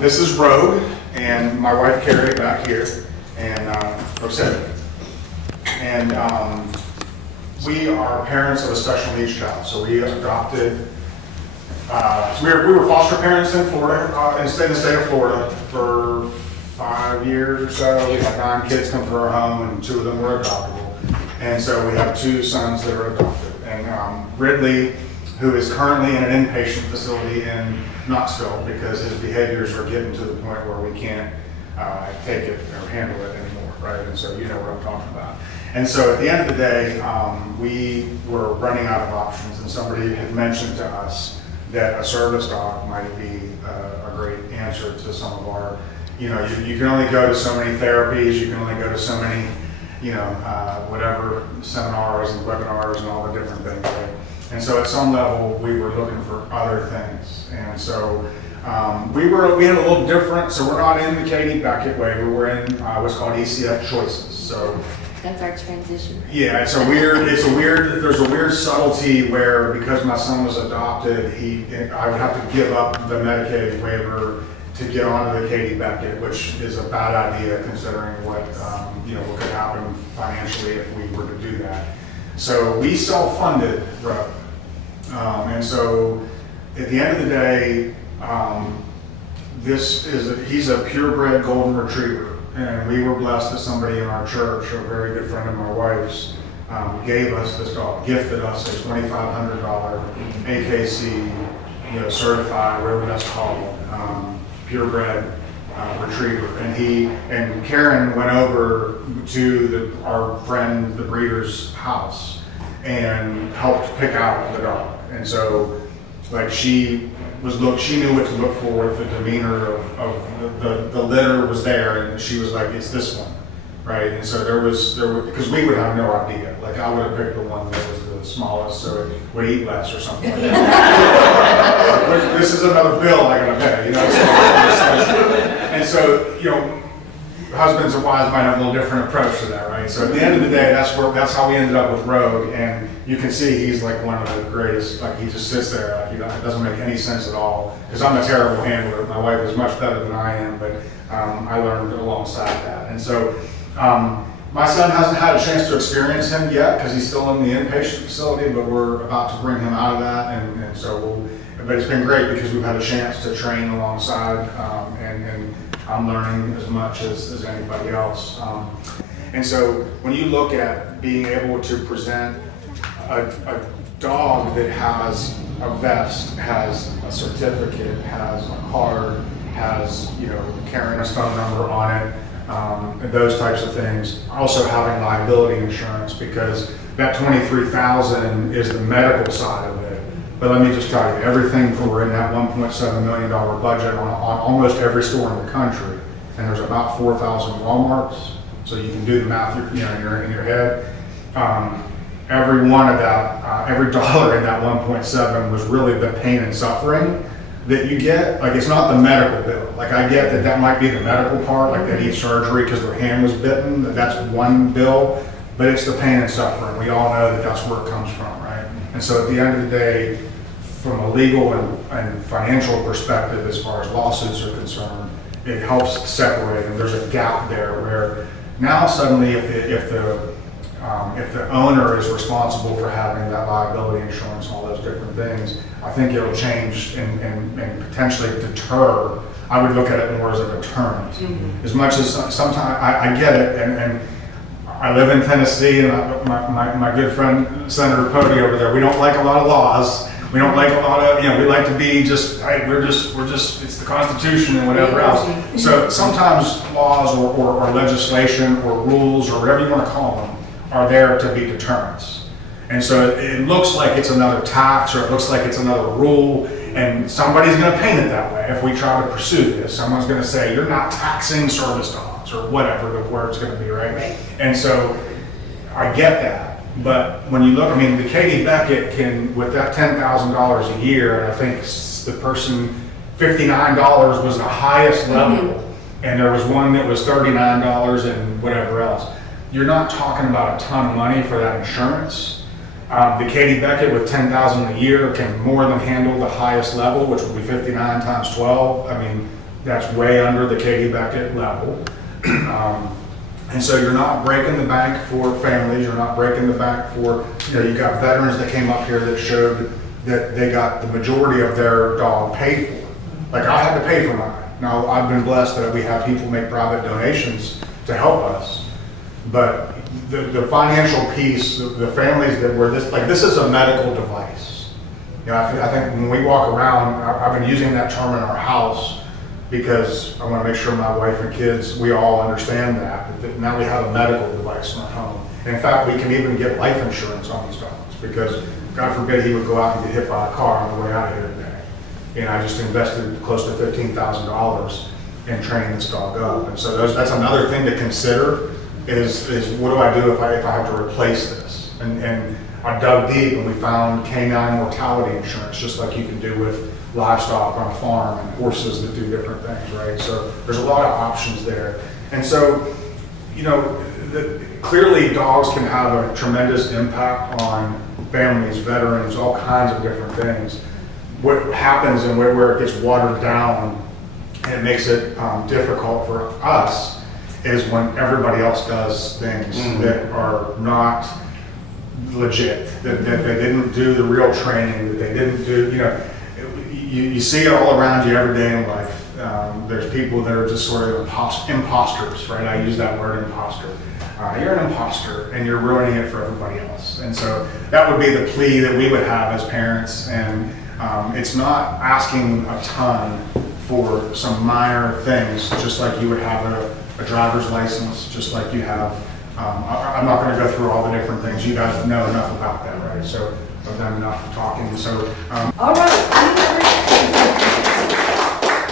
This is Rouge, and my wife Carrie back here, and Rosetta. And we are parents of a special needs child. So we adopted, we were foster parents in Florida, in the state of Florida for 5 years or so. We had 9 kids come through our home, and 2 of them were adoptable. And so we have 2 sons that are adopted. And Ridley, who is currently in an inpatient facility in Knoxville because his behaviors are getting to the point where we can't take it or handle it anymore, right? And so you know what I'm talking about. And so at the end of the day, we were running out of options, and somebody had mentioned to us that a service dog might be a great answer to some of our, you can only go to so many therapies, you can only go to so many, whatever seminars and webinars and all the different things, right? And so at some level, we were looking for other things. And so we had a little different, so we're not in the Katie Beckett way, we were in what's called ECF Choices. So that's our transition. Yeah, there's a weird subtlety where because my son was adopted, I would have to give up the Medicaid waiver to get onto the Katie Beckett, which is a bad idea considering what could happen financially if we were to do that. So we self-funded Rouge. And so at the end of the day, he's a purebred golden retriever. And we were blessed that somebody in our church, a very good friend of my wife's, gave us this dog, gifted us a $2,500 AKC, certified, whatever that's called, purebred retriever. And Karen went over to our friend, the breeder's house, and helped pick out the dog. And so, she knew what to look for with the demeanor of the litter was there, and she was like, it's this one, right? And so there was because we would have no idea. I would have picked the one that was the smallest, so it would eat less or something like that. This is another bill I gotta pay, And so, husbands and wives might have a little different approach to that, right? So at the end of the day, that's how we ended up with Rouge, and you can see he's one of the greatest. He just sits there, it doesn't make any sense at all. Because I'm a terrible handler. My wife is much better than I am, but I learned alongside that. And so my son hasn't had a chance to experience him yet because he's still in the inpatient facility, but we're about to bring him out of that, and so but it's been great because we've had a chance to train alongside, and I'm learning as much as anybody else. And so when you look at being able to present a dog that has a vest, has a certificate, has a card, has carrying his phone number on it, and those types of things. Also having liability insurance, because that $23,000 is the medical side of it. But let me just tell you, everything we're in that $1.7 million budget on almost every store in the country, and there's about 4,000 Walmarts, so you can do the math in your head. Every one of that, every dollar in that 1.7 was really the pain and suffering that you get. It's not the medical bill. I get that might be the medical part, they need surgery because their hand was bitten, that's one bill, but it's the pain and suffering. We all know that that's where it comes from, right? And so at the end of the day, from a legal and financial perspective, as far as lawsuits are concerned, it helps separate, and there's a gap there where now suddenly if the owner is responsible for having that liability insurance and all those different things, I think it'll change and potentially deter. I would look at it more as a deterrent. Mm-hmm. As much as sometimes I get it, and I live in Tennessee, and my good friend Senator Pody over there, we don't like a lot of laws. We don't like a lot of, we like to be just, right, we're just, it's the Constitution and whatever else. So sometimes laws or legislation or rules or whatever you want to call them are there to be deterrents. And so it looks like it's another tax, or it looks like it's another rule, and somebody's going to paint it that way if we try to pursue this. Someone's going to say, you're not taxing service dogs, or whatever the word's going to be, right? And so I get that. But when you look, the Katie Beckett can, with that $10,000 a year, and I think the person, $59 was the highest level, and there was one that was $39 and whatever else. You're not talking about a ton of money for that insurance. The Katie Beckett with $10,000 a year can more than handle the highest level, which would be 59 times 12. that's way under the Katie Beckett level. And so you're not breaking the bank for families, you're not breaking the bank for, you got veterans that came up here that showed that they got the majority of their dog paid for. Like, I had to pay for mine. Now, I've been blessed that we have people make private donations to help us, but the financial piece, the families that were this is a medical device. I think when we walk around, I've been using that term in our house because I want to make sure my wife and kids, we all understand that now we have a medical device in our home. And in fact, we can even get life insurance on these dogs because God forbid he would go out and get hit by a car on the way out of here today. And I just invested close to $15,000 in training this dog up. And so that's another thing to consider is what do I do if I have to replace this? And I dug deep and we found canine mortality insurance, just like you can do with livestock on a farm and horses that do different things, right? So there's a lot of options there. And so, clearly dogs can have a tremendous impact on families, veterans, all kinds of different things. What happens and where it gets watered down and it makes it difficult for us is when everybody else does things that are not legit, that they didn't do the real training, that they didn't do, you see it all around you every day in life. There's people that are just sort of imposters, right? I use that word, imposter. You're an imposter and you're ruining it for everybody else. And so that would be the plea that we would have as parents. And it's not asking a ton for some minor things, just like you would have a driver's license, just like you have. I'm not going to go through all the different things. You guys know enough about that, right? So I've done enough talking. So. All right.